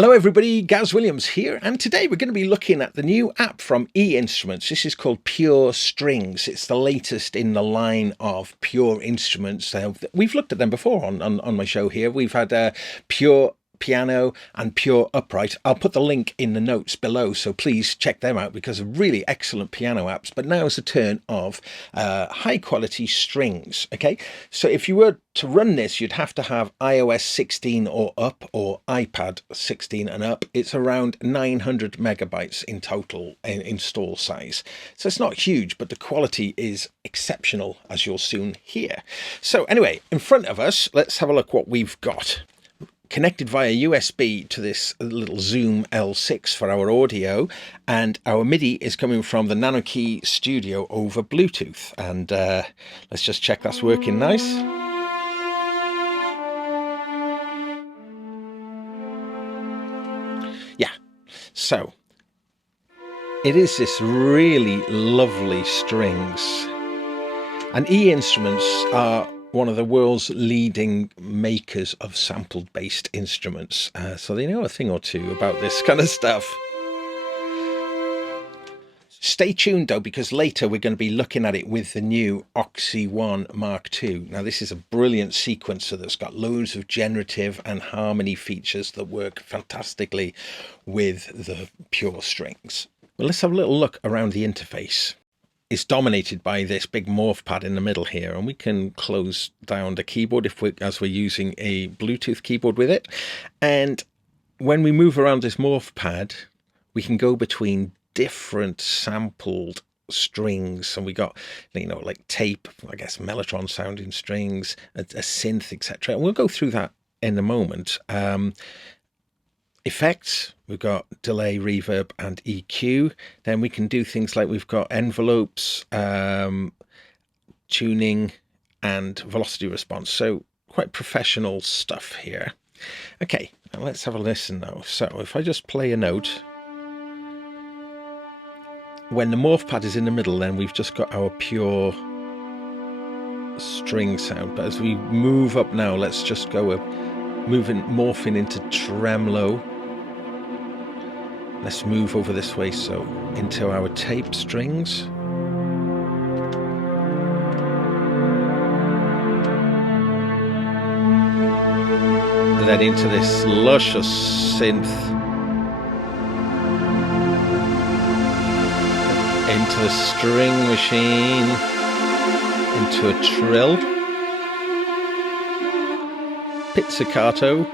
Hello everybody, Gaz Williams here, and today we're going to be looking at the new app from eInstruments. This is called Pure Strings. It's the latest in the line of Pure instruments. We've looked at them before on my show here. We've had Pure Piano and Pure Upright. I'll put the link in the notes below, so please check them out because they're really excellent piano apps. But now is the turn of high quality strings. Okay, so if you were to run this, you'd have to have iOS 16 or up, or iPad 16 and up. It's around 900 megabytes in total install size. So it's not huge, but the quality is exceptional, as you'll soon hear. So anyway, in front of us, let's have a look what we've got. Connected via USB to this little Zoom L6 for our audio, and our MIDI is coming from the NanoKey Studio over Bluetooth. And let's just check that's working nice. Yeah, so it is this really lovely strings, and eInstruments are one of the world's leading makers of sampled based instruments, so they know a thing or two about this kind of stuff. Stay tuned though, because later we're going to be looking at it with the new Oxi One Mark II. Now this is a brilliant sequencer that's got loads of generative and harmony features that work fantastically with the Pure strings. Well, let's have a little look around the interface. It's dominated by this big morph pad in the middle here, and we can close down the keyboard as we're using a Bluetooth keyboard with it. And when we move around this morph pad, we can go between different sampled strings. And we got, like tape, I guess, mellotron sounding strings, a synth, etc. And we'll go through that in a moment. Effects, we've got delay, reverb and EQ. Then we can do things like we've got envelopes, tuning and velocity response. So quite professional stuff here. Okay, now let's have a listen now. So if I just play a note, when the morph pad is in the middle, then we've just got our pure string sound. But as we move up now, let's just go up, morphing into tremolo. Let's move over this way, so into our tape strings. And then into this luscious synth. Into the string machine. Into a trill. Pizzicato.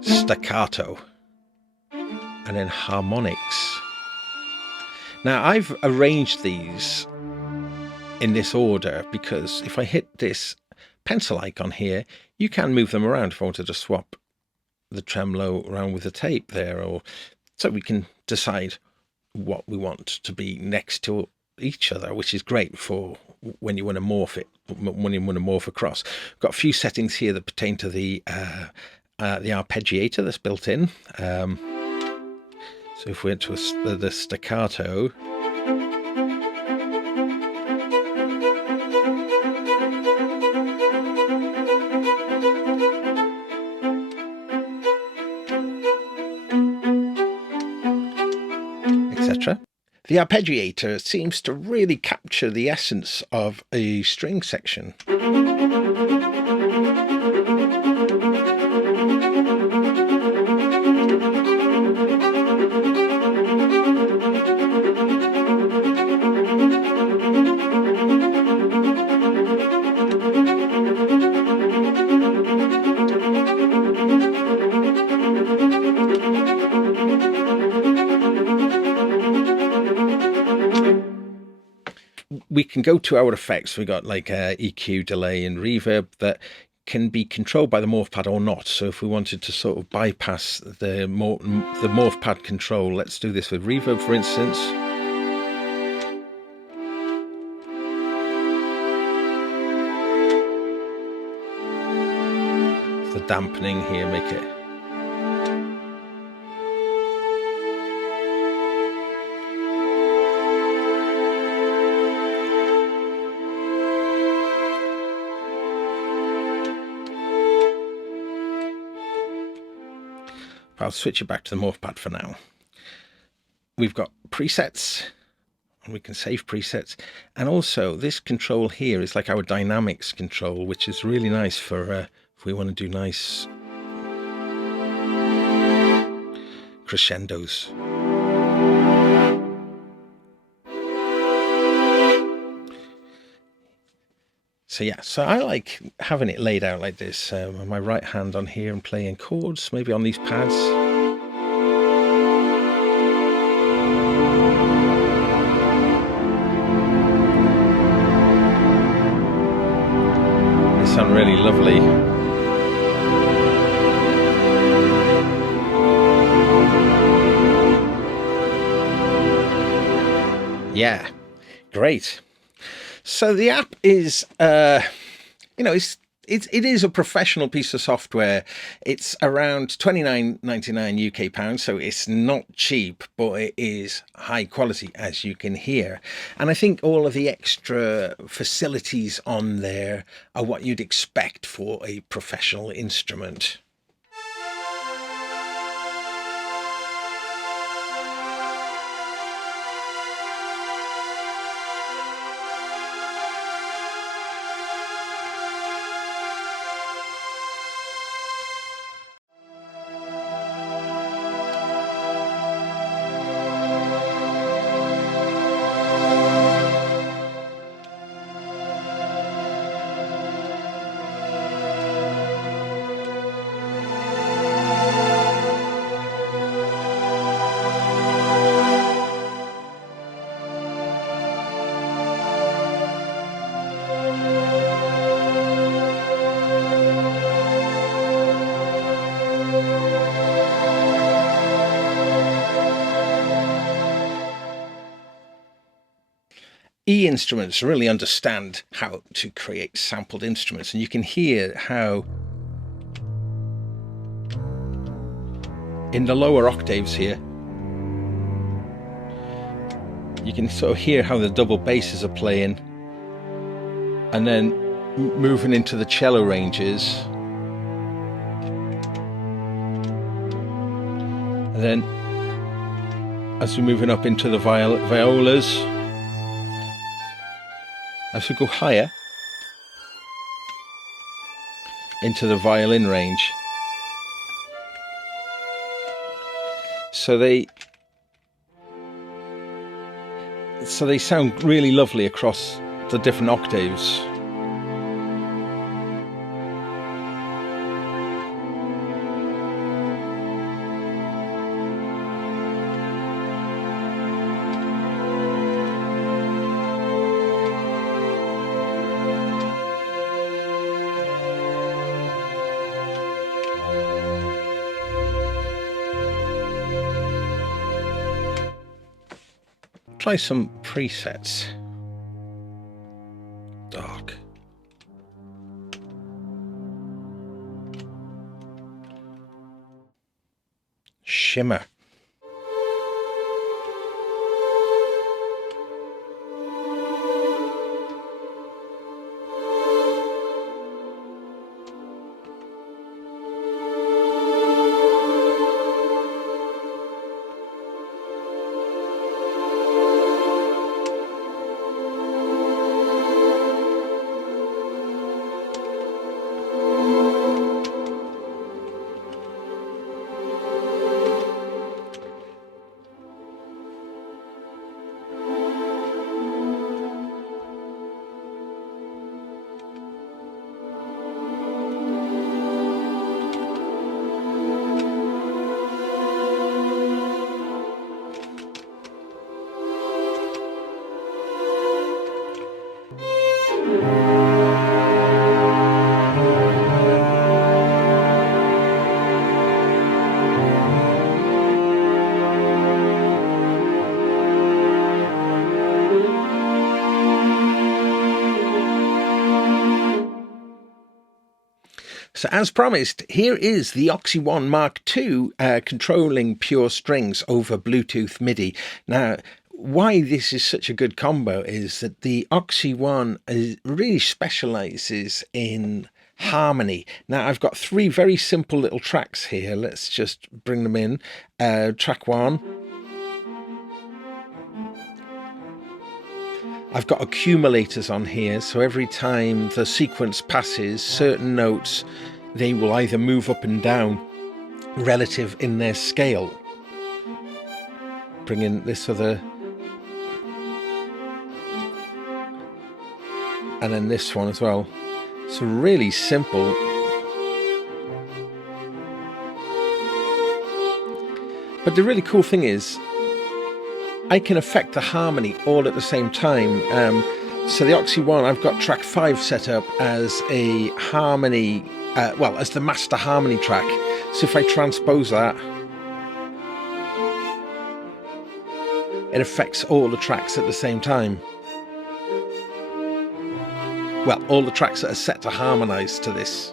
Staccato, and then harmonics. Now I've arranged these in this order because if I hit this pencil icon here, you can move them around if I wanted to swap the tremolo around with the tape there, or so we can decide what we want to be next to each other, which is great for when you want to morph it, when you want to morph across. Got a few settings here that pertain to the arpeggiator that's built in. So if we went to the staccato, etc. The arpeggiator seems to really capture the essence of a string section. We can go to our effects. We've got like EQ, delay and reverb that can be controlled by the morph pad or not. So if we wanted to sort of bypass the morph pad control, let's do this with reverb, for instance. The dampening here, make it I'll switch it back to the morph pad for now. We've got presets, and we can save presets, and also this control here is like our dynamics control, which is really nice for if we want to do nice crescendos. So yeah, so I like having it laid out like this, my right hand on here and playing chords, maybe on these pads. They sound really lovely. Yeah, great. So the app is, you know, it is a professional piece of software. It's around £29.99 UK pounds, so it's not cheap, but it is high quality, as you can hear. And I think all of the extra facilities on there are what you'd expect for a professional instrument. E-instruments really understand how to create sampled instruments, and you can hear how in the lower octaves here you can sort of hear how the double basses are playing, and then moving into the cello ranges, and then as we're moving up into the violas, as we go higher into the violin range. So they sound really lovely across the different octaves. Try some presets. Dark. Shimmer. So as promised, here is the Oxi One Mark II controlling pure strings over Bluetooth MIDI. Now, why this is such a good combo is that the Oxi One really specializes in harmony. Now I've got 3 very simple little tracks here. Let's just bring them in. Track 1. I've got accumulators on here, so every time the sequence passes certain notes, they will either move up and down relative in their scale. Bring in this other, and then this one as well. So really simple. But the really cool thing is, I can affect the harmony all at the same time. So the Oxi One, I've got track 5 set up as a harmony, as the master harmony track. So if I transpose that, it affects all the tracks at the same time. Well, all the tracks that are set to harmonize to this.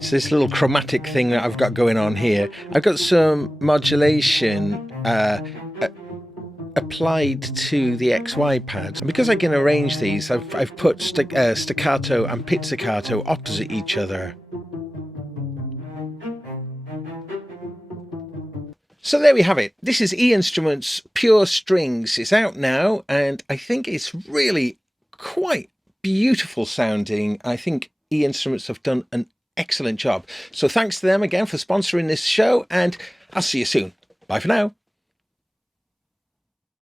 So this little chromatic thing that I've got going on here, I've got some modulation applied to the XY pads. And because I can arrange these, I've put staccato and pizzicato opposite each other. So there we have it. This is E Instruments Pure Strings. It's out now, and I think it's really quite beautiful sounding. I think E Instruments have done an excellent job. So thanks to them again for sponsoring this show, and I'll see you soon. Bye for now.